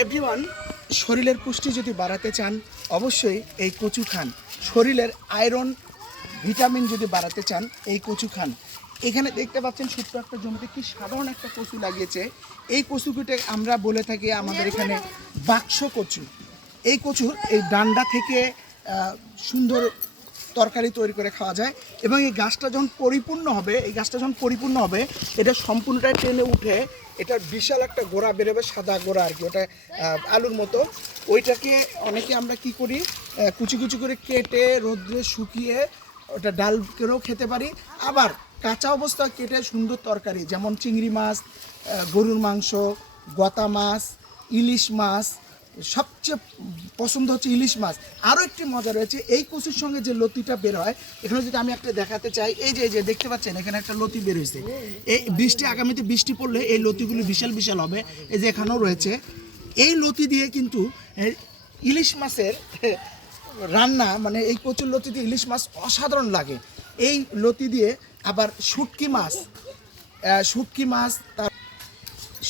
Everyone, শরীরের পুষ্টি যদি বাড়াতে চান, অবশ্যই এই কচু খান। শরীরের আয়রন, ভিটামিন যদি বাড়াতে চান, এই কচু খান। এখানে দেখতে পাচ্ছেন ছোট্ট একটা জমিতে কি সাধারণ একটা কচু লাগিয়েছে। এই কচুকুটে আমরা বলে থাকি আমাদের এখানে বাক্স কচু। এই কচুর এই ডান্ডা থেকে সুন্দর তরকারি তৈরি করে খাওয়া যায় এবং এই গাছটা যখন পরিপূর্ণ হবে, এই গাছটা যখন পরিপূর্ণ হবে, এটা সম্পূর্ণটাই টেনে উঠে এটার বিশাল একটা গোড়া বেরোবে সাদা গোড়া আর কি, ওটা আলুর মতো। ওইটাকে অনেকে আমরা কি করি কুচি কুচি করে কেটে রোদ্রে শুকিয়ে ওটা ডাল করেও খেতে পারি। আবার কাঁচা অবস্থা কেটে সুন্দর তরকারি, যেমন চিংড়ি মাছ গরুর মাংস, গতা মাছ, ইলিশ মাছ সবচেয়ে পছন্দ হচ্ছে ইলিশ মাছ। আরও একটি মজা রয়েছে, এই কচুর সঙ্গে যে লতিটা বের হয়, এখানে যদি আমি একটা দেখাতে চাই, এই যে এই যে, দেখতে পাচ্ছেন, এখানে একটা লতি বের হয়েছে। এই বৃষ্টি, আগামীতে বৃষ্টি পড়লে এই লতিগুলি বিশাল বিশাল হবে। এই যে এখানেও রয়েছে। এই লতি দিয়ে কিন্তু ইলিশ মাছের রান্না মানে এই কচুর লতি দিয়ে ইলিশ মাছ অসাধারণ লাগে। এই লতি দিয়ে আবার শুটকি মাছ শুটকি মাছ, তার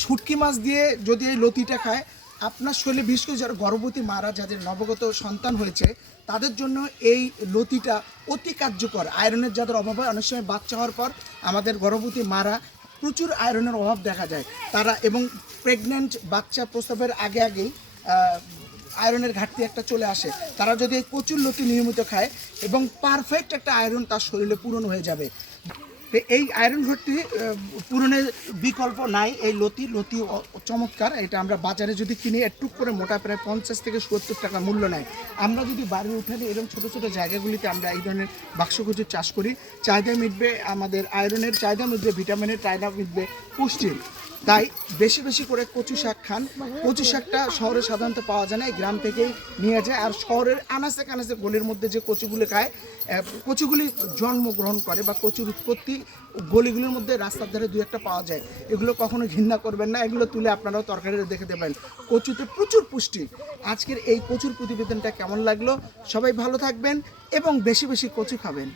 শুটকি মাছ দিয়ে যদি এই লতিটা খায় আপনার শরীরে বিশেষ করে যারা গর্ভবতী মারা, যাদের নবগত সন্তান হয়েছে, তাদের জন্য এই লতিটা অতি কার্যকর। আয়রনের যাদের অভাব হয়, অনেক সময় বাচ্চা হওয়ার পর আমাদের গর্ভবতী মারা প্রচুর আয়রনের অভাব দেখা যায়। তারা এবং প্রেগনেন্ট বাচ্চা প্রসবের আগে আগেই আয়রনের ঘাটতি একটা চলে আসে। তারা যদি এই প্রচুর লতি নিয়মিত খায় এবং পারফেক্ট একটা আয়রন তার শরীরে পূরণ হয়ে যাবে। তো এই আয়রন আহ, পূরণের বিকল্প নাই। এই লতি লতি চমৎকার। এটা আমরা বাজারে যদি কিনি একটু করে মোটা প্রায় পঞ্চাশ থেকে সত্তর টাকা মূল্য নেয়। আমরা যদি বাড়ির উঠানে এরকম ছোটো ছোটো জায়গাগুলিতে আমরা এই ধরনের বাক্স কচুর চাষ করি চাহিদা মিটবে আমাদের আয়রনের চাহিদা মিটবে ভিটামিনের চাহিদা মিটবে পুষ্টির। তাই বেশি বেশি করে কচু শাক খান। কচু শাকটা শহরে সাধারণত পাওয়া যায় না গ্রাম থেকেই নিয়ে যায়। আর শহরের আনাচে কানাচে গলির মধ্যে যে কচুগুলি খায় কচুগুলি জন্মগ্রহণ করে বা কচুর উৎপত্তি গলিগুলির মধ্যে রাস্তার ধারে দু একটা পাওয়া যায়। এগুলো কখনো ঘৃণা করবেন না, এগুলো তুলে আপনারাও তরকারি দেখে দেবেন। কচুতে প্রচুর পুষ্টি। আজকের এই কচুর প্রতিবেদনটা কেমন লাগল? সবাই ভালো থাকবেন এবং বেশি বেশি কচু খাবেন।